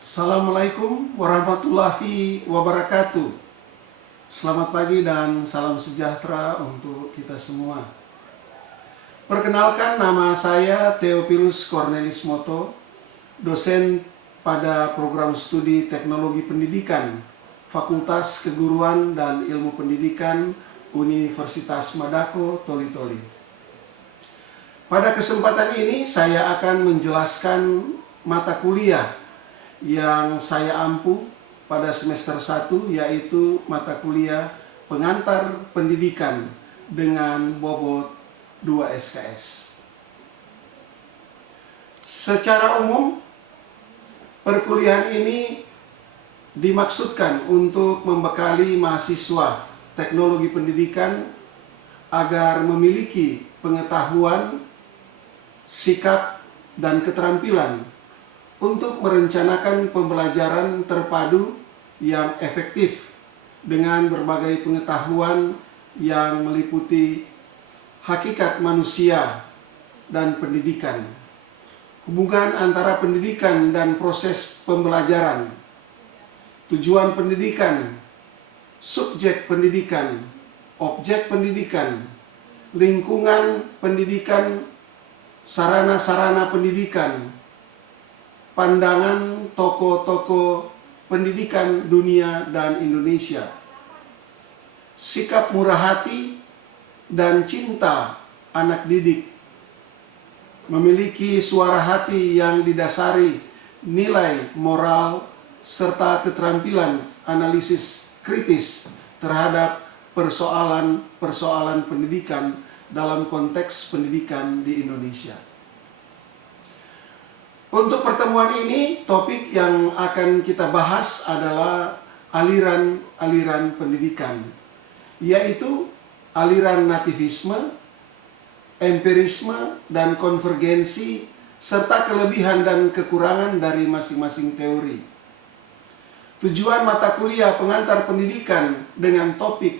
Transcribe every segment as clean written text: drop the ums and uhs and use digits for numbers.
Assalamualaikum warahmatullahi wabarakatuh. Selamat pagi dan salam sejahtera untuk kita semua. Perkenalkan, nama saya Theophilus Cornelis Moto, dosen pada program studi Teknologi Pendidikan, Fakultas Keguruan dan Ilmu Pendidikan Universitas Madako, Toli-Toli. Pada kesempatan ini saya akan menjelaskan mata kuliah yang saya ampu pada semester 1, yaitu mata kuliah Pengantar Pendidikan dengan bobot 2 SKS. Secara umum, perkuliahan ini dimaksudkan untuk membekali mahasiswa teknologi pendidikan agar memiliki pengetahuan, sikap, dan keterampilan untuk merencanakan pembelajaran terpadu yang efektif dengan berbagai pengetahuan yang meliputi hakikat manusia dan pendidikan, hubungan antara pendidikan dan proses pembelajaran, tujuan pendidikan, subjek pendidikan, objek pendidikan, lingkungan pendidikan, sarana-sarana pendidikan, pandangan tokoh-tokoh pendidikan dunia dan Indonesia, sikap murah hati dan cinta anak didik, memiliki suara hati yang didasari nilai moral serta keterampilan analisis kritis terhadap persoalan-persoalan pendidikan dalam konteks pendidikan di Indonesia. Untuk pertemuan ini, topik yang akan kita bahas adalah aliran-aliran pendidikan, yaitu aliran nativisme, empirisme, dan konvergensi, serta kelebihan dan kekurangan dari masing-masing teori. Tujuan mata kuliah Pengantar Pendidikan dengan topik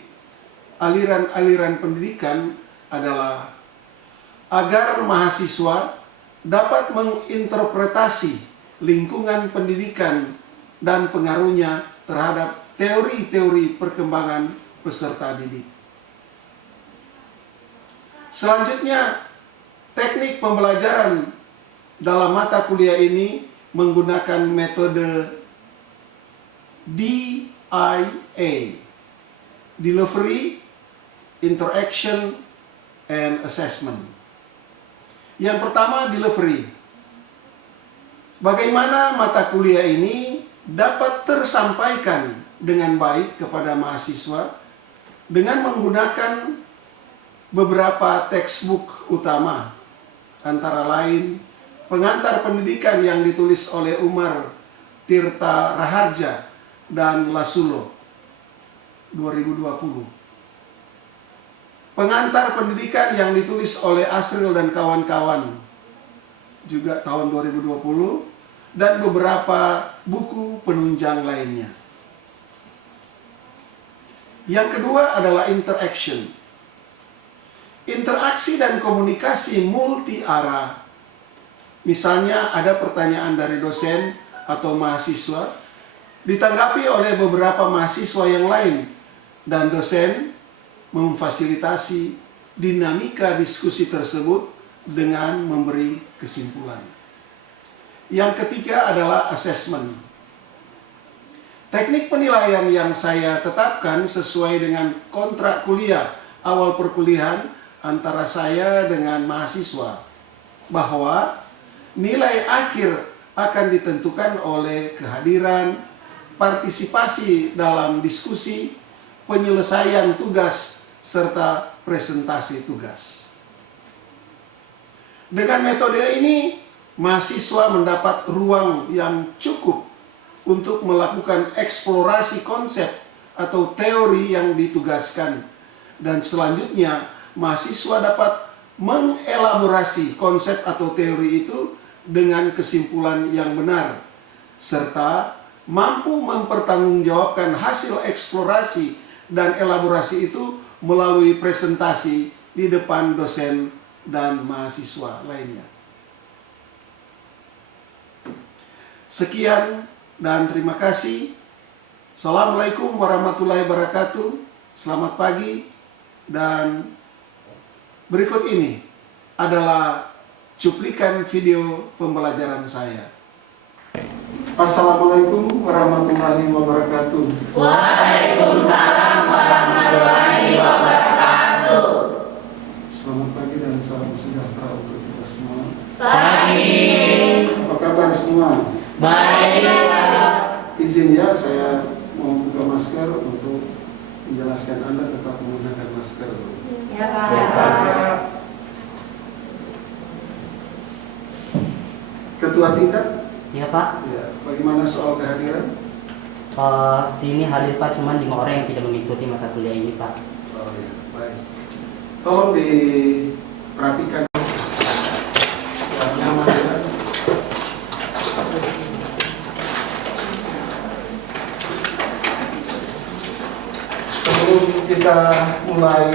aliran-aliran pendidikan adalah agar mahasiswa dapat menginterpretasi lingkungan pendidikan dan pengaruhnya terhadap teori-teori perkembangan peserta didik. Selanjutnya, teknik pembelajaran dalam mata kuliah ini menggunakan metode DIA, Delivery, Interaction, and Assessment. Yang pertama, delivery. Bagaimana mata kuliah ini dapat tersampaikan dengan baik kepada mahasiswa dengan menggunakan beberapa textbook utama, antara lain Pengantar Pendidikan yang ditulis oleh Umar Tirta Raharja dan Lasulo 2020. Pengantar Pendidikan yang ditulis oleh Asril dan kawan-kawan juga tahun 2020, dan beberapa buku penunjang lainnya. Yang kedua adalah interaction. Interaksi dan komunikasi multi arah. Misalnya ada pertanyaan dari dosen atau mahasiswa, ditanggapi oleh beberapa mahasiswa yang lain, dan dosen memfasilitasi dinamika diskusi tersebut dengan memberi kesimpulan. Yang ketiga adalah assessment. Teknik penilaian yang saya tetapkan sesuai dengan kontrak kuliah awal perkuliahan antara saya dengan mahasiswa, bahwa nilai akhir akan ditentukan oleh kehadiran, partisipasi dalam diskusi, penyelesaian tugas, serta presentasi tugas. Dengan metode ini, mahasiswa mendapat ruang yang cukup untuk melakukan eksplorasi konsep atau teori yang ditugaskan, dan selanjutnya mahasiswa dapat mengelaborasi konsep atau teori itu dengan kesimpulan yang benar, serta mampu mempertanggungjawabkan hasil eksplorasi dan elaborasi itu melalui presentasi di depan dosen dan mahasiswa lainnya. Sekian dan terima kasih. Assalamualaikum warahmatullahi wabarakatuh. Selamat pagi. Dan berikut ini adalah cuplikan video pembelajaran saya. Assalamualaikum warahmatullahi wabarakatuh. Waalaikumsalam warahmatullahi wabarakatuh. Selamat pagi dan salam sejahtera untuk kita semua. Pagi. Apa kabar semua? Baik. Izin ya, saya mau buka masker untuk menjelaskan Anda tetap menggunakan masker. Ya, Pak. Ketua tingkat? Iya Pak. Ya, bagaimana soal kehadiran? Sini hadir Pak, cuma 5 orang yang tidak mengikuti mata kuliah ini Pak. Oh ya, baik. Tolong dirapikan. Ya, nyaman ya. Sebelum kita mulai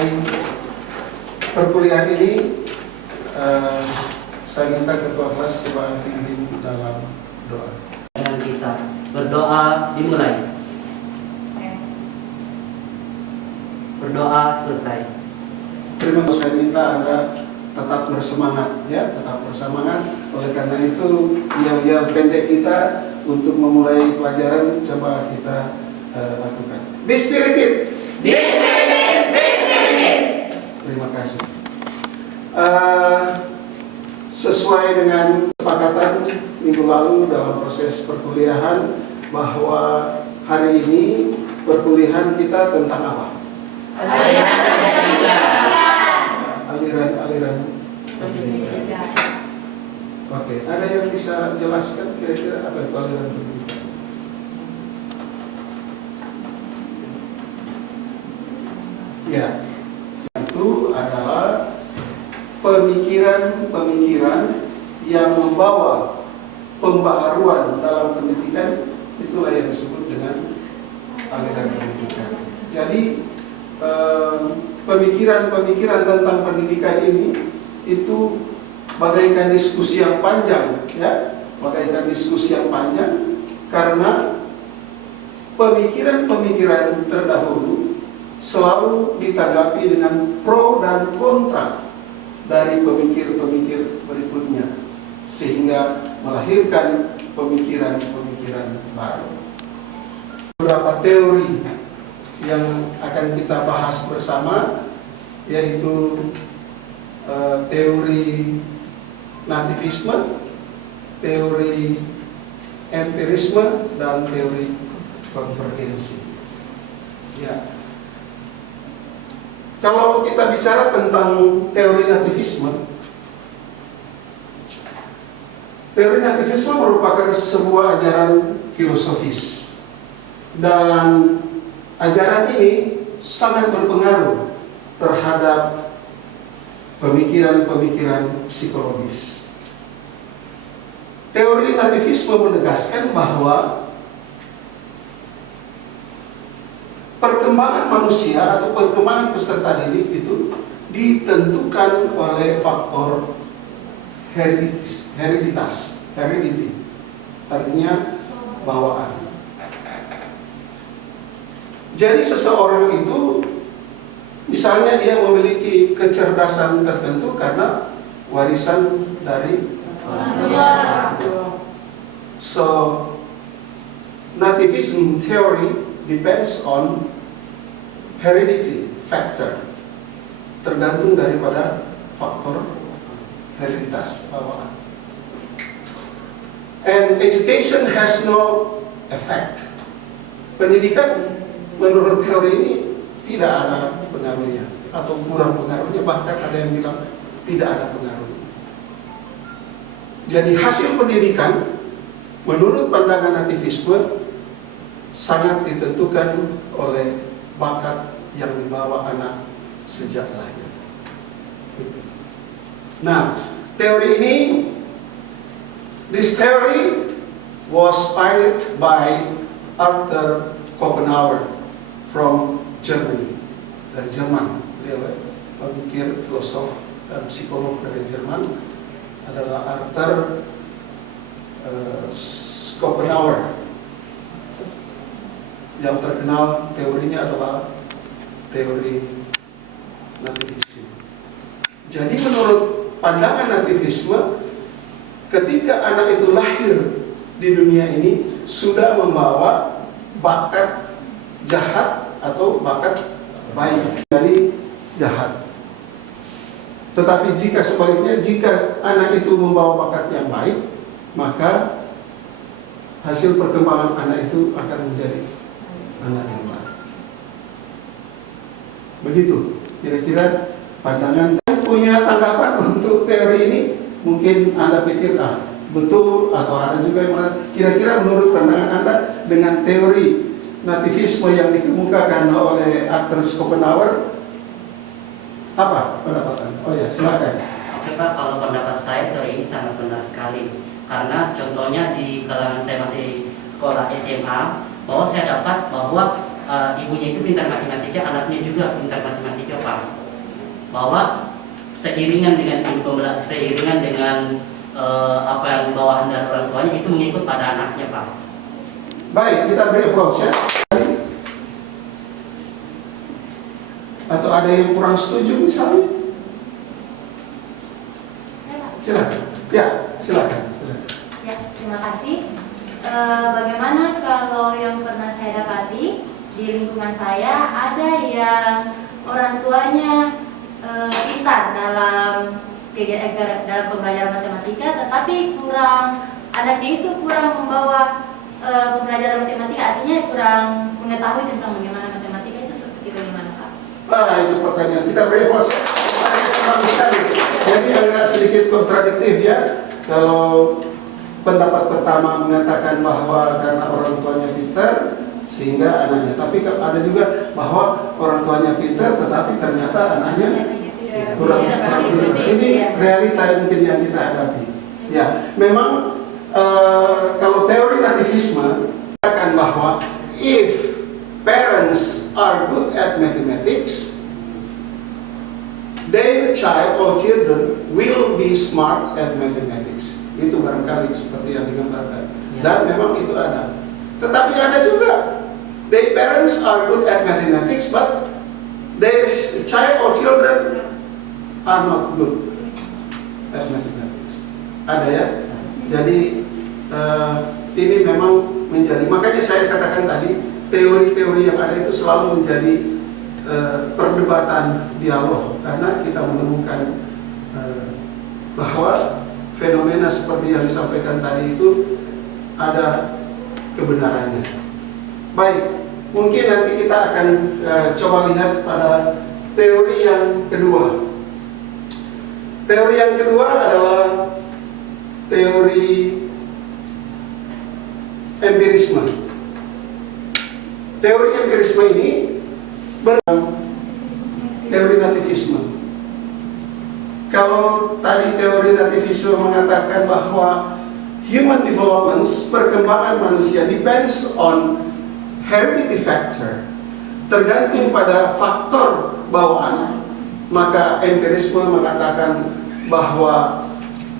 perkuliahan ini, saya minta ketua kelas coba pimpin dalam doa. Dengan kita berdoa dimulai. Berdoa selesai. Terima kasih, saya minta Anda tetap bersemangat ya, tetap bersemangat. Oleh karena itu, yel-yel pendek kita untuk memulai pelajaran coba kita lakukan. Be spirited. Be spirited, be spirited. Terima kasih. Sesuai dengan kesepakatan minggu lalu dalam proses perkuliahan bahwa hari ini perkuliahan kita tentang apa? Aliran pendidikan. Oke, ada yang bisa jelaskan kira-kira apa itu aliran pendidikan? Ya, itu adalah pemikiran-pemikiran yang membawa pembaharuan dalam pendidikan, itulah yang disebut dengan aliran pendidikan. Jadi pemikiran-pemikiran tentang pendidikan ini itu bagaikan diskusi yang panjang, ya, bagaikan diskusi yang panjang karena pemikiran-pemikiran terdahulu selalu ditanggapi dengan pro dan kontra dari pemikir-pemikir berikutnya, sehingga melahirkan pemikiran-pemikiran baru. Beberapa teori yang akan kita bahas bersama, yaitu teori nativisme, teori empirisme, dan teori konvergensi. Ya. Kalau kita bicara tentang teori nativisme merupakan sebuah ajaran filosofis, dan ajaran ini sangat berpengaruh terhadap pemikiran-pemikiran psikologis. Teori nativisme menegaskan bahwa perkembangan manusia atau perkembangan peserta didik itu ditentukan oleh faktor hereditas, heredity, artinya bawaan. Jadi seseorang itu misalnya dia memiliki kecerdasan tertentu karena warisan dari orang tua. So nativism theory depends on heredity factor, tergantung daripada faktor hereditas bawaan. And education has no effect. Pendidikan menurut teori ini tidak ada pengaruhnya atau kurang pengaruhnya, bahkan ada yang bilang tidak ada pengaruhnya. Jadi hasil pendidikan menurut pandangan nativisme sangat ditentukan oleh bakat yang dibawa anak sejak lahir. Nah, teori ini, this theory was pioneered by Arthur Schopenhauer from Germany, dari Jerman. Beliau pemikir, filosof, dan psikolog dari Jerman adalah Arthur Schopenhauer. Yang terkenal teorinya adalah teori nativisme. Jadi menurut pandangan nativisme, ketika anak itu lahir di dunia ini sudah membawa bakat jahat atau bakat baik dari jahat. Tetapi jika sebaliknya, jika anak itu membawa bakat yang baik, maka hasil perkembangan anak itu akan menjadi anak yang baik. Begitu kira-kira pandangan. Yang punya tanggapan untuk teori ini, mungkin Anda pikir betul, atau ada juga yang kira-kira menurut pandangan Anda dengan teori nativisme yang dikemukakan oleh Arthur Schopenhauer, apa pendapat Anda? Oh ya, silakan. Oke Pak, kalau pendapat saya teori ini sangat benar sekali. Karena contohnya di kalangan saya masih sekolah SMA, bahwa saya dapat bahwa ibunya itu pintar matematika, anaknya juga pintar matematika Pak. Bahwa seiringan dengan apa yang bawahan dari orang tuanya itu mengikut pada anaknya Pak. Baik, kita beri applause ya. Atau ada yang kurang setuju misalnya? Silakan. Ya, silakan. Ya, terima kasih. Bagaimana kalau yang pernah saya dapati di lingkungan saya, ada yang orang tuanya pintar dalam pembelajaran matematika, tetapi anaknya itu kurang membawa pembelajaran matematika, artinya kurang mengetahui tentang bagaimana matematika itu seperti bagaimana Pak? Itu pertanyaan. Kita beri applause. Bagus sekali. Jadi agak sedikit kontradiktif ya. Kalau pendapat pertama mengatakan bahwa karena orang tuanya pintar sehingga anaknya. Tapi ada juga bahwa orang tuanya pintar tetapi ternyata anaknya kurang pintar. Ini realita yang mungkin yang kita hadapi. Ya, memang kalau teori nativisme mengatakan bahwa if parents are good at mathematics, their child or children will be smart at mathematics. Itu barangkali seperti yang digambarkan. Dan memang itu ada. Tetapi ada juga, their parents are good at mathematics, but their child or children are not good at mathematics. Ada ya? Jadi ini memang menjadi, makanya saya katakan tadi, teori-teori yang ada itu selalu menjadi perdebatan dialog, karena kita menemukan bahwa fenomena seperti yang disampaikan tadi itu ada kebenarannya. Baik, mungkin nanti kita akan coba lihat pada teori yang kedua. Teori yang kedua adalah teori empirisme. Teori empirisme ini teori nativisme. Kalau tadi teori nativisme mengatakan bahwa human development, perkembangan manusia depends on heredity factor, tergantung pada faktor bawaan, maka empirisme mengatakan bahwa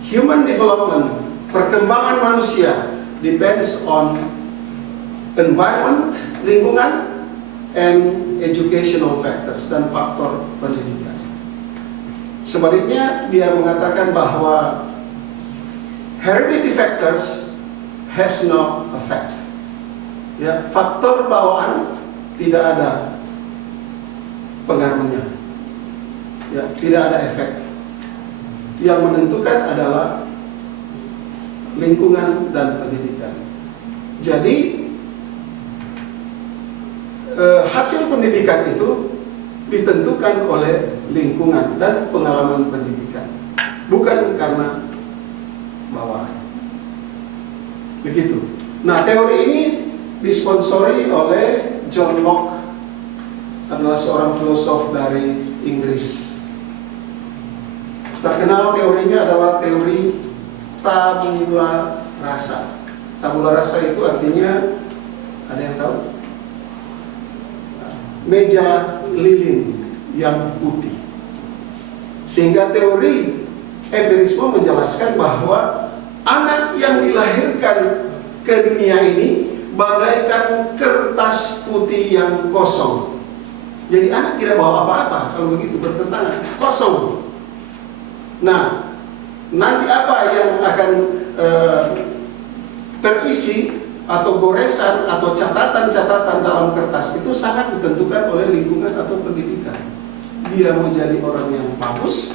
human development, perkembangan manusia depends on environment, lingkungan, and educational factors, dan faktor pendidikan. Sebaliknya, dia mengatakan bahwa heredity factors has no effect. Ya, faktor bawaan tidak ada pengaruhnya. Ya, tidak ada efek. Yang menentukan adalah lingkungan dan pendidikan. Jadi hasil pendidikan itu ditentukan oleh lingkungan dan pengalaman pendidikan, bukan karena bawaan. Begitu. Nah, teori ini disponsori oleh John Locke, adalah seorang filosof dari Inggris. Terkenal teorinya adalah teori tabula rasa. Tabula rasa itu artinya, ada yang tahu? Meja lilin yang putih. Sehingga teori empirisme menjelaskan bahwa anak yang dilahirkan ke dunia ini bagaikan kertas putih yang kosong. Jadi anak tidak bawa apa-apa kalau begitu, bertentangan, kosong. Nah, nanti apa yang akan terisi atau goresan atau catatan-catatan dalam kertas itu sangat ditentukan oleh lingkungan atau pendidikan. Dia mau jadi orang yang bagus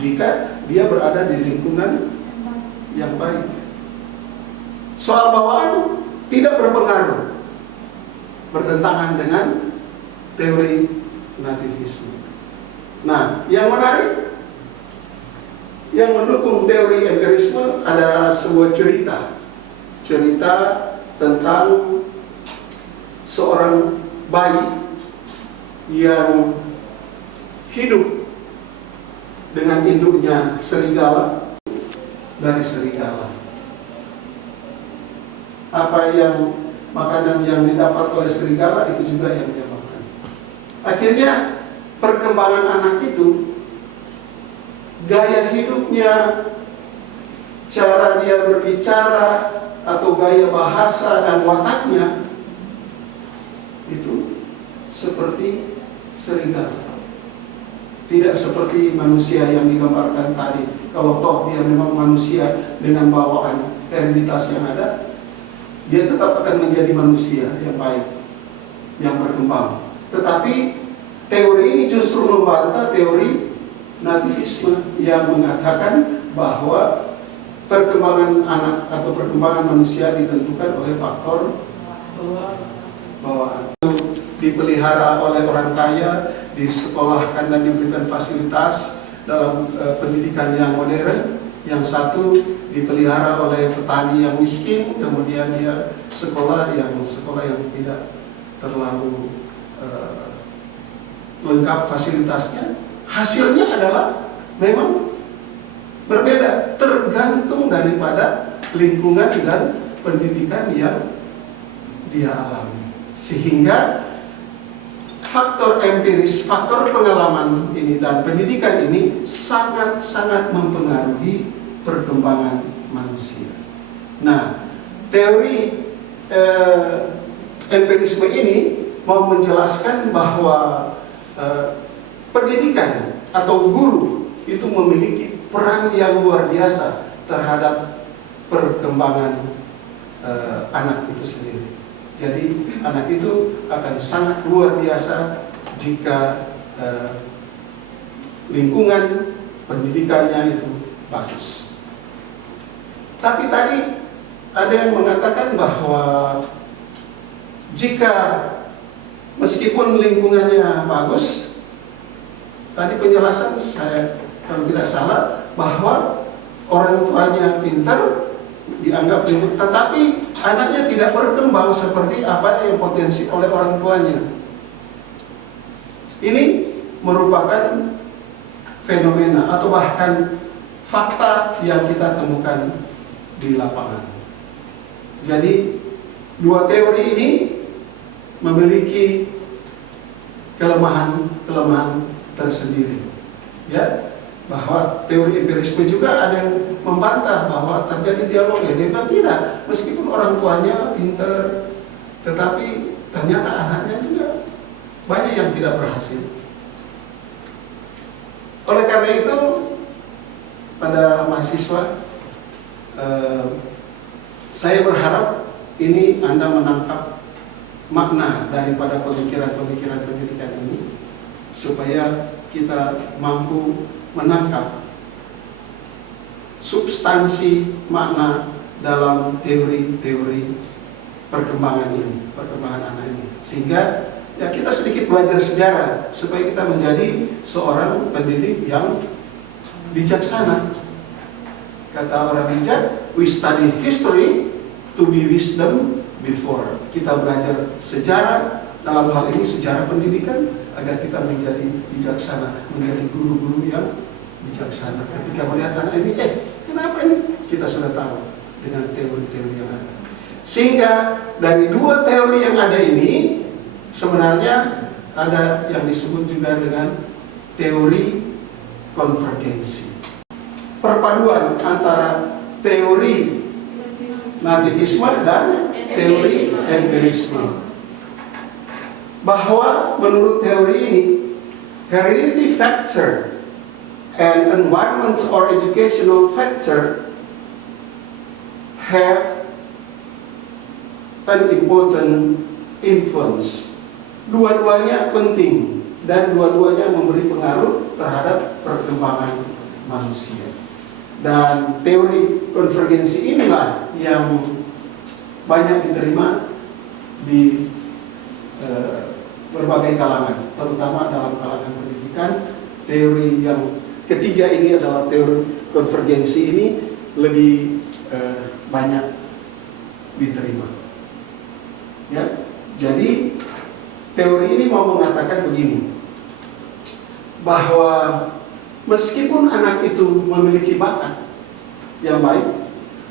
jika dia berada di lingkungan yang baik. Soal bawaan tidak berpengaruh, bertentangan dengan teori nativisme. Nah, yang menarik, yang mendukung teori empirisme ada sebuah cerita tentang seorang bayi yang hidup dengan induknya serigala dari serigala. Apa yang makanan yang didapat oleh serigala itu juga yang dia makan. Akhirnya perkembangan anak itu, gaya hidupnya, cara dia berbicara atau gaya bahasa dan wataknya itu seperti serigala. Tidak seperti manusia yang digambarkan tadi. Kalau toh dia memang manusia dengan bawaan hereditas yang ada, dia tetap akan menjadi manusia yang baik, yang berkembang. Tetapi teori ini justru membantah teori nativisme yang mengatakan bahwa perkembangan anak atau perkembangan manusia ditentukan oleh faktor bawaan. Dipelihara oleh orang kaya, disekolahkan dan diberikan fasilitas dalam pendidikan yang modern. Yang satu dipelihara oleh petani yang miskin, kemudian dia sekolah yang tidak terlalu lengkap fasilitasnya. Hasilnya adalah memang berbeda, tergantung daripada lingkungan dan pendidikan yang dia alami. Sehingga faktor empiris, faktor pengalaman ini dan pendidikan ini sangat-sangat mempengaruhi perkembangan manusia. Nah, teori empirisme ini mau menjelaskan bahwa pendidikan atau guru itu memiliki peran yang luar biasa terhadap perkembangan anak itu sendiri. Jadi anak itu akan sangat luar biasa jika lingkungan pendidikannya itu bagus. Tapi tadi ada yang mengatakan bahwa jika meskipun lingkungannya bagus, tadi penjelasan saya kalau tidak salah bahwa orang tuanya pintar dianggap pintar, tetapi anaknya tidak berkembang seperti apa yang potensi oleh orang tuanya. Ini merupakan fenomena atau bahkan fakta yang kita temukan di lapangan. Jadi dua teori ini memiliki kelemahan tersendiri. Ya, bahwa teori empirisme juga ada yang membantah bahwa terjadi dialog. Ya, dia bilang tidak, meskipun orang tuanya pintar, tetapi ternyata anaknya juga banyak yang tidak berhasil. Oleh karena itu, pada mahasiswa, saya berharap ini Anda menangkap makna daripada pemikiran-pemikiran pendidikan ini, supaya kita mampu menangkap substansi makna dalam teori-teori perkembangan ini, perkembangan anak ini, sehingga ya kita sedikit belajar sejarah supaya kita menjadi seorang pendidik yang bijaksana. Kata orang bijak, we study history to be wisdom before. Kita belajar sejarah, dalam hal ini sejarah pendidikan, agar kita menjadi bijaksana, menjadi guru-guru yang bijaksana. Ketika melihat anak ini, kenapa ini? Kita sudah tahu dengan teori-teori yang ada. Sehingga dari dua teori yang ada ini, sebenarnya ada yang disebut juga dengan teori konvergensi. Perpaduan antara teori nativisme dan teori empirisme. Bahwa menurut teori ini, heredity factor and environment or educational factor have an important influence. Dua-duanya penting dan dua-duanya memberi pengaruh terhadap perkembangan manusia. Dan teori konvergensi inilah yang banyak diterima di berbagai kalangan, terutama dalam kalangan pendidikan. Teori yang ketiga ini adalah teori konvergensi ini lebih banyak diterima. Ya, jadi teori ini mau mengatakan begini, bahwa meskipun anak itu memiliki bakat yang baik,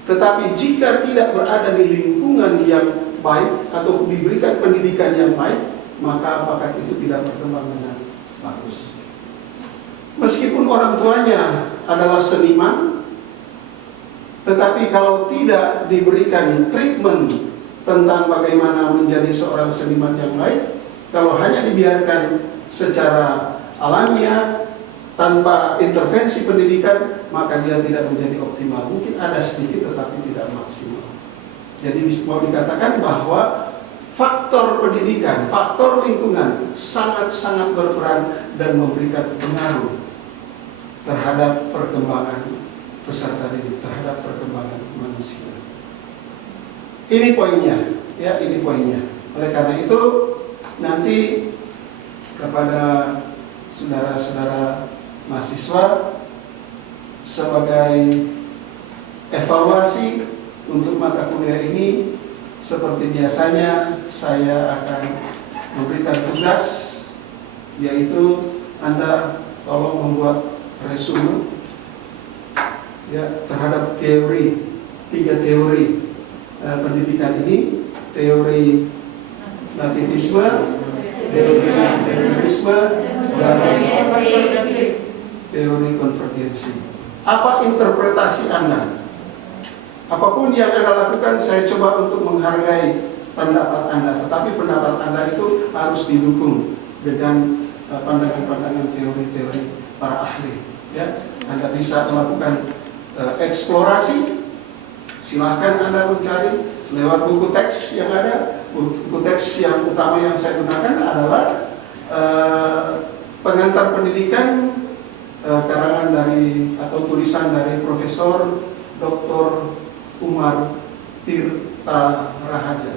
tetapi jika tidak berada di lingkungan yang baik atau diberikan pendidikan yang baik, maka bakat itu tidak berkembang dengan bagus. Meskipun orang tuanya adalah seniman, tetapi kalau tidak diberikan treatment tentang bagaimana menjadi seorang seniman yang baik, kalau hanya dibiarkan secara alamiah tanpa intervensi pendidikan, maka dia tidak menjadi optimal. Mungkin ada sedikit tetapi tidak maksimal. Jadi mau dikatakan bahwa faktor pendidikan, faktor lingkungan sangat-sangat berperan dan memberikan pengaruh terhadap perkembangan peserta didik, terhadap perkembangan manusia. Ini poinnya, ya, ini poinnya. Oleh karena itu, nanti kepada saudara-saudara mahasiswa sebagai evaluasi untuk mata kuliah ini, seperti biasanya saya akan memberikan tugas, yaitu Anda tolong membuat resume ya terhadap teori, 3 teori pendidikan ini, teori nativisme, teori empirisme, dan teori konvergensi. Apa interpretasi Anda? Apapun yang Anda lakukan, saya coba untuk menghargai pendapat Anda, tetapi pendapat Anda itu harus didukung dengan pandangan-pandangan teori-teori para ahli. Ya, Anda bisa melakukan eksplorasi. Silahkan Anda mencari lewat buku teks yang ada. Buku teks yang utama yang saya gunakan adalah pengantar pendidikan karangan dari atau tulisan dari Profesor Dr. Umar Tirta Rahaja.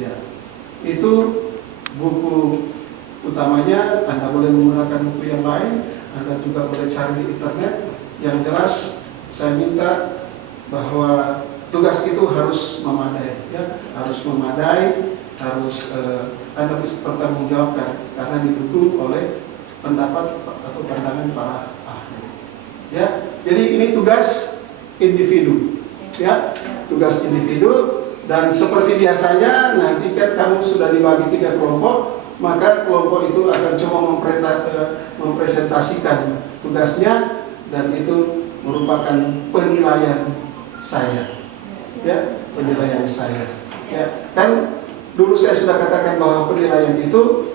Ya, itu buku utamanya. Anda boleh menggunakan buku yang lain, Anda juga boleh cari di internet. Yang jelas saya minta bahwa tugas itu harus memadai, ya, harus memadai, harus Anda bisa pertanggungjawabkan karena didukung oleh pendapat atau pandangan para ahli. Ya, jadi ini tugas individu, ya, tugas individu. Dan seperti biasanya nanti kan kamu sudah dibagi 3 kelompok, maka kelompok itu akan coba mempresentasikan tugasnya, dan itu merupakan penilaian saya, ya, penilaian saya. Ya, kan dulu saya sudah katakan bahwa penilaian itu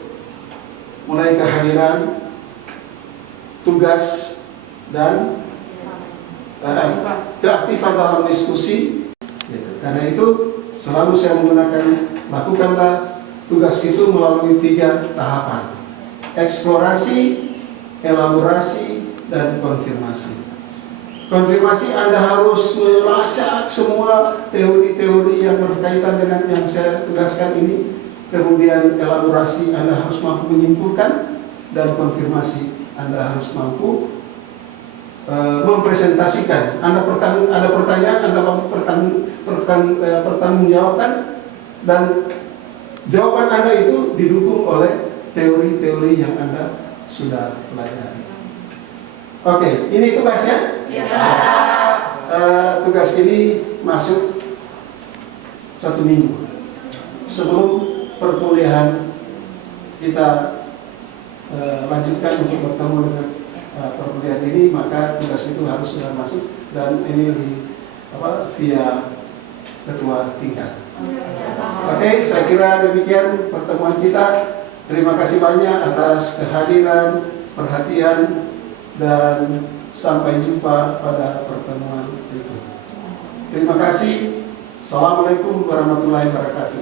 mulai kehadiran, tugas, dan keaktifan dalam diskusi. Karena itu selalu saya menggunakan, lakukanlah tugas itu melalui 3 tahapan: eksplorasi, elaborasi, dan konfirmasi. Konfirmasi, Anda harus melacak semua teori-teori yang berkaitan dengan yang saya tugaskan ini. Kemudian elaborasi, Anda harus mampu menyimpulkan. Dan konfirmasi, Anda harus mampu mempresentasikan. Anda ada pertanyaan, Anda mampu pertanggungjawabkan, dan jawaban Anda itu didukung oleh teori-teori yang Anda sudah pelajari. Oke, ini tugasnya. Ya. Tugas ini masuk 1 minggu sebelum perkuliahan kita lanjutkan untuk bertemu dengan perkuliahan ini, maka tugas itu harus sudah masuk, dan ini via ketua tingkat. Oke, saya kira demikian pertemuan kita. Terima kasih banyak atas kehadiran, perhatian, dan sampai jumpa pada pertemuan itu. Terima kasih. Assalamualaikum warahmatullahi wabarakatuh.